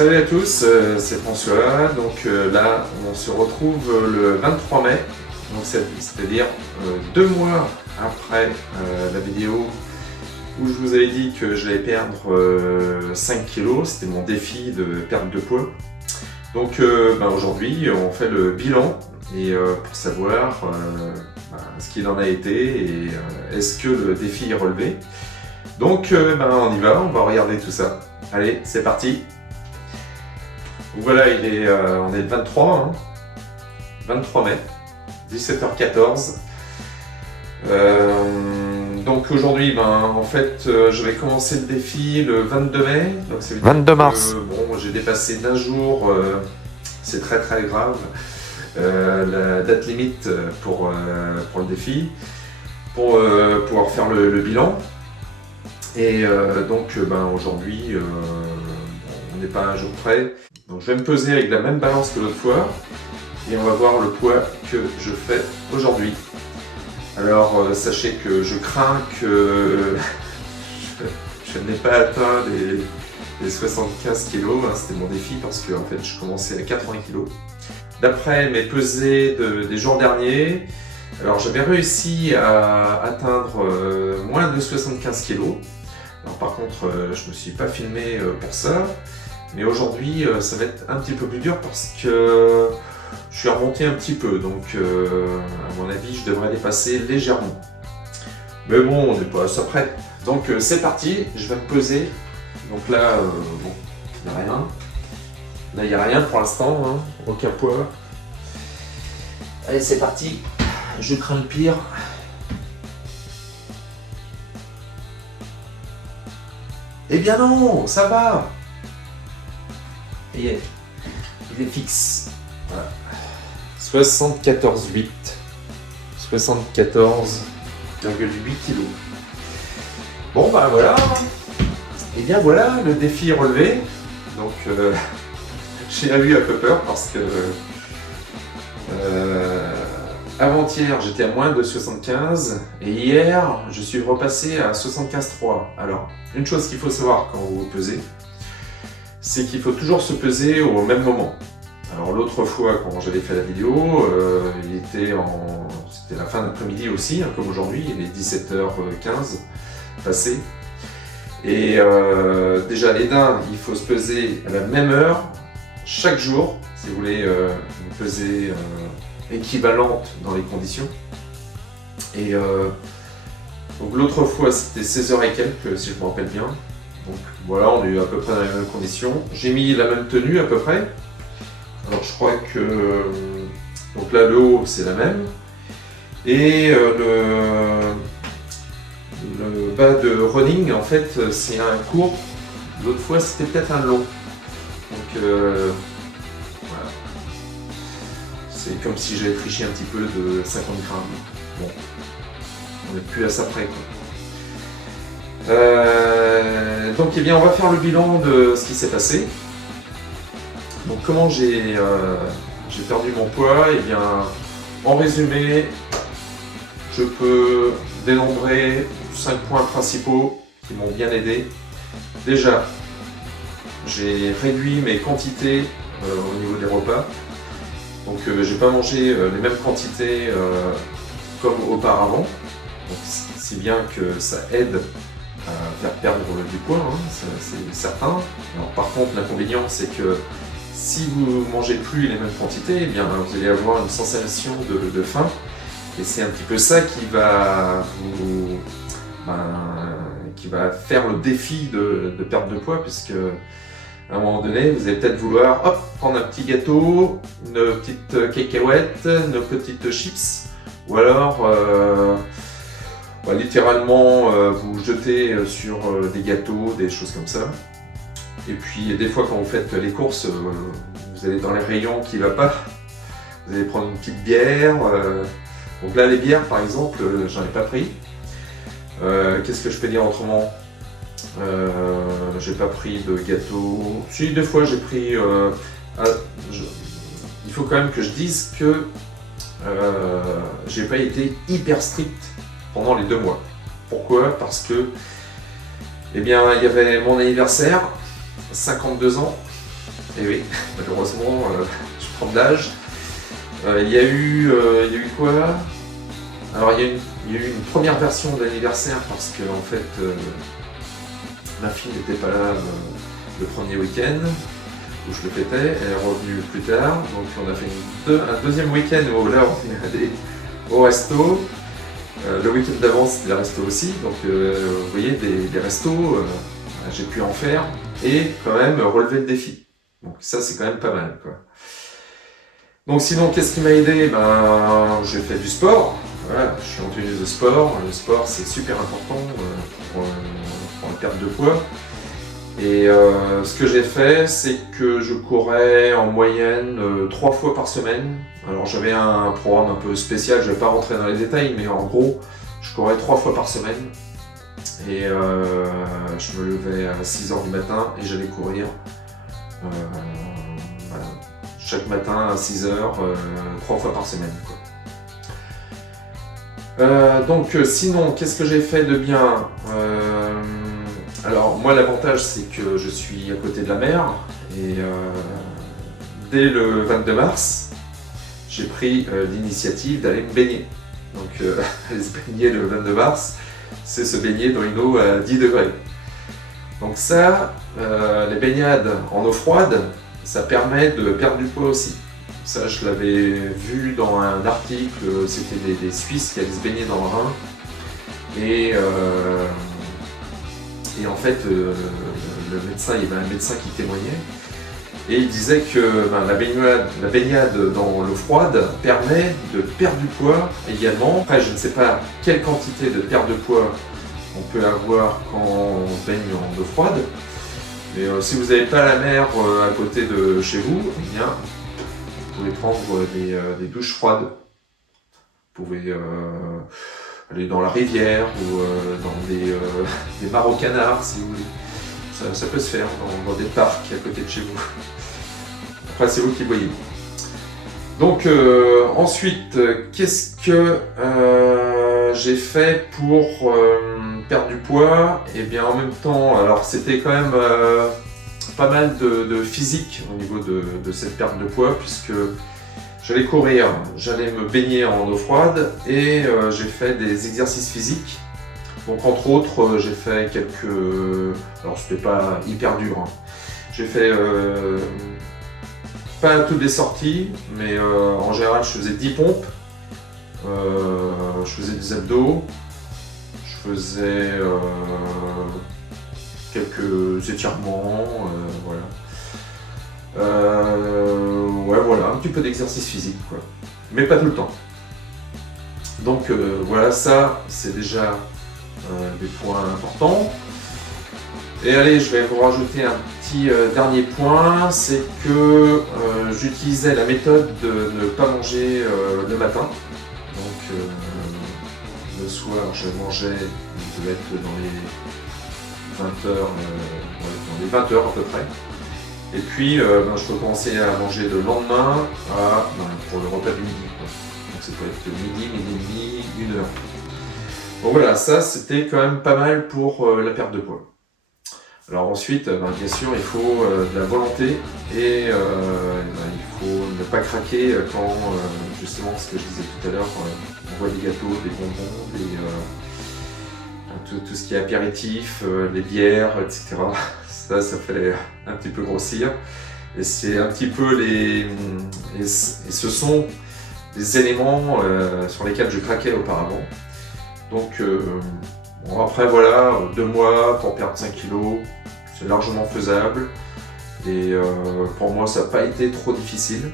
Salut à tous, c'est François. Donc là, on se retrouve le 23 mai, donc c'est-à-dire 2 mois après la vidéo où je vous avais dit que j'allais perdre 5 kilos. C'était mon défi de perte de poids. Donc aujourd'hui, on fait le bilan et pour savoir ce qu'il en a été et est-ce que le défi est relevé. Donc on y va, on va regarder tout ça. Allez, c'est parti. Donc voilà, on est le 23, 23 mai, 17h14. Donc aujourd'hui, en fait, je vais commencer le défi le 22 mai. Donc ça veut dire 22 mars. Bon, j'ai dépassé d'un jour, c'est très très grave, la date limite pour le défi, pour pouvoir faire le bilan. Et donc aujourd'hui, on n'est pas à un jour près. Donc je vais me peser avec la même balance que l'autre fois et on va voir le poids que je fais aujourd'hui. Alors sachez que je crains que je n'ai pas atteint les 75 kg, c'était mon défi parce que en fait je commençais à 80 kg. D'après mes pesées des jours derniers, alors j'avais réussi à atteindre moins de 75 kg. Alors par contre je ne me suis pas filmé pour ça. Mais aujourd'hui, ça va être un petit peu plus dur parce que je suis remonté un petit peu. Donc, à mon avis, je devrais dépasser légèrement. Mais bon, on n'est pas à ça près. Donc, c'est parti. Je vais me peser. Donc là, bon, il n'y a rien. Là, il n'y a rien pour l'instant. Aucun poids. Allez, c'est parti. Je crains le pire. Eh bien non, ça va. Et il est fixe. Voilà. 74,8. 74,8 kg. Bon voilà. Et bien voilà, le défi est relevé. Donc j'ai eu un peu peur parce que avant-hier j'étais à moins de 75 et hier je suis repassé à 75,3. Alors une chose qu'il faut savoir quand vous vous pesez, c'est qu'il faut toujours se peser au même moment. Alors l'autre fois quand j'avais fait la vidéo, c'était la fin d'après-midi aussi, comme aujourd'hui, il est 17h15 passé. Et déjà les daims, il faut se peser à la même heure, chaque jour, si vous voulez vous peser équivalente dans les conditions. Et donc l'autre fois c'était 16h et quelques, si je me rappelle bien. Donc voilà, on est à peu près dans les mêmes conditions. J'ai mis la même tenue à peu près. Alors je crois que donc là le haut c'est la même. Et le bas de running en fait c'est un court. L'autre fois c'était peut-être un long. Donc voilà. C'est comme si j'avais triché un petit peu de 50 grammes. Bon, on n'est plus à ça près quoi. Donc eh bien, on va faire le bilan de ce qui s'est passé. Donc comment j'ai perdu mon poids. Eh bien, en résumé, je peux dénombrer 5 points principaux qui m'ont bien aidé. Déjà, j'ai réduit mes quantités au niveau des repas. Donc j'ai pas mangé les mêmes quantités comme auparavant. Donc, si bien que ça aide à faire perdre du poids, c'est certain. Alors, par contre, l'inconvénient, c'est que si vous ne mangez plus les mêmes quantités, eh bien, vous allez avoir une sensation de faim. Et c'est un petit peu ça qui va faire le défi de perte de poids, puisque à un moment donné, vous allez peut-être vouloir prendre un petit gâteau, une petite cacahuète, une petite chips, ou alors littéralement vous jetez sur des gâteaux, des choses comme ça. Et puis des fois quand vous faites les courses, vous allez dans les rayons qui ne va pas, vous allez prendre une petite bière. Donc là les bières par exemple, j'en ai pas pris. Qu'est-ce que je peux dire autrement? J'ai pas pris de gâteau. Si, des fois j'ai pris... il faut quand même que je dise que j'ai pas été hyper strict pendant les 2 mois. Pourquoi? Parce que eh bien, il y avait mon anniversaire, 52 ans, Et oui, malheureusement, je prends de l'âge. Il y a eu quoi? Alors il y a eu une première version d'anniversaire parce que en fait ma fille n'était pas là le premier week-end où je le fêtais, elle est revenue plus tard, donc on a fait un deuxième week-end où là on est allé au resto. Le week-end d'avant c'était le resto aussi, donc vous voyez des restos, j'ai pu en faire et quand même relever le défi. Donc ça c'est quand même pas mal, quoi. Donc sinon qu'est-ce qui m'a aidé? Ben, j'ai fait du sport, voilà, je suis en tenue de sport, le sport c'est super important pour la perte de poids. Et ce que j'ai fait, c'est que je courais en moyenne 3 fois par semaine. Alors j'avais un programme un peu spécial, je ne vais pas rentrer dans les détails, mais en gros, je courais 3 fois par semaine. Et je me levais à 6h du matin et j'allais courir voilà, chaque matin à 6h, 3 fois par semaine, quoi. Donc sinon, qu'est-ce que j'ai fait de bien? Alors moi l'avantage c'est que je suis à côté de la mer et dès le 22 mars j'ai pris l'initiative d'aller me baigner. Donc aller se baigner le 22 mars, c'est se baigner dans une eau à 10 degrés. Donc ça, les baignades en eau froide, ça permet de perdre du poids aussi. Ça je l'avais vu dans un article, c'était des Suisses qui allaient se baigner dans le Rhin. Et en fait, le médecin, il y avait un médecin qui témoignait et il disait que la baignade dans l'eau froide permet de perdre du poids également. Après, je ne sais pas quelle quantité de perte de poids on peut avoir quand on baigne en eau froide, mais si vous n'avez pas la mer à côté de chez vous, eh bien, vous pouvez prendre des douches froides. Vous pouvez aller dans la rivière ou dans des mares aux canards si vous voulez. Ça peut se faire dans des parcs à côté de chez vous. Après c'est vous qui voyez. Donc ensuite, qu'est-ce que j'ai fait pour perdre du poids? Et bien en même temps, alors c'était quand même pas mal de physique au niveau de cette perte de poids puisque j'allais courir, j'allais me baigner en eau froide et j'ai fait des exercices physiques. Donc entre autres, j'ai fait quelques... Alors c'était pas hyper dur, hein. J'ai fait pas toutes les sorties, mais en général je faisais 10 pompes, je faisais des abdos, je faisais quelques étirements, voilà. Ouais, voilà, un petit peu d'exercice physique, quoi. Mais pas tout le temps. Donc voilà, ça c'est déjà des points importants. Et allez, je vais vous rajouter un petit dernier point, c'est que j'utilisais la méthode de ne pas manger le matin. Donc le soir, je mangeais, je devais être dans les 20 heures, dans les 20 heures à peu près. Et puis, je recommençais à manger le lendemain pour le repas du midi, quoi. Donc ça peut être midi et demi, 1 heure. Bon voilà, ça c'était quand même pas mal pour la perte de poids. Alors ensuite, bien sûr, il faut de la volonté et il faut ne pas craquer quand, justement, ce que je disais tout à l'heure, quand on voit des gâteaux, des bonbons, tout ce qui est apéritif, les bières, etc. Ça fait un petit peu grossir. Et c'est un petit peu et ce sont des éléments sur lesquels je craquais auparavant. Donc bon, après voilà, 2 mois pour perdre 5 kilos, c'est largement faisable. Et pour moi ça n'a pas été trop difficile.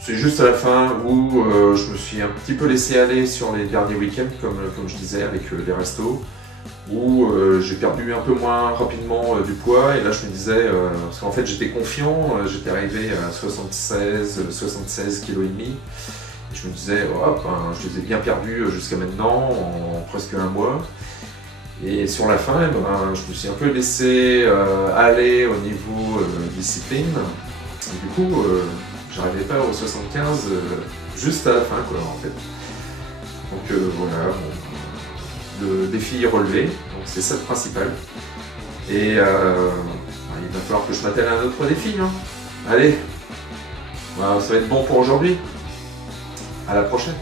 C'est juste à la fin où je me suis un petit peu laissé aller sur les derniers week-ends, comme je disais, avec les restos, où j'ai perdu un peu moins rapidement du poids. Et là je me disais, parce qu'en fait j'étais confiant, j'étais arrivé à 76 kg et demi. Et je me disais, je les ai bien perdus jusqu'à maintenant, en presque 1 mois. Et sur la fin, je me suis un peu laissé aller au niveau discipline. Et du coup, j'arrivais pas aux 75 juste à la fin, quoi, en fait. Donc voilà, bon, le défi est relevé, donc c'est ça le principal. Et Il va falloir que je m'attelle à un autre défi. Hein. Allez, ça va être bon pour aujourd'hui. À la prochaine.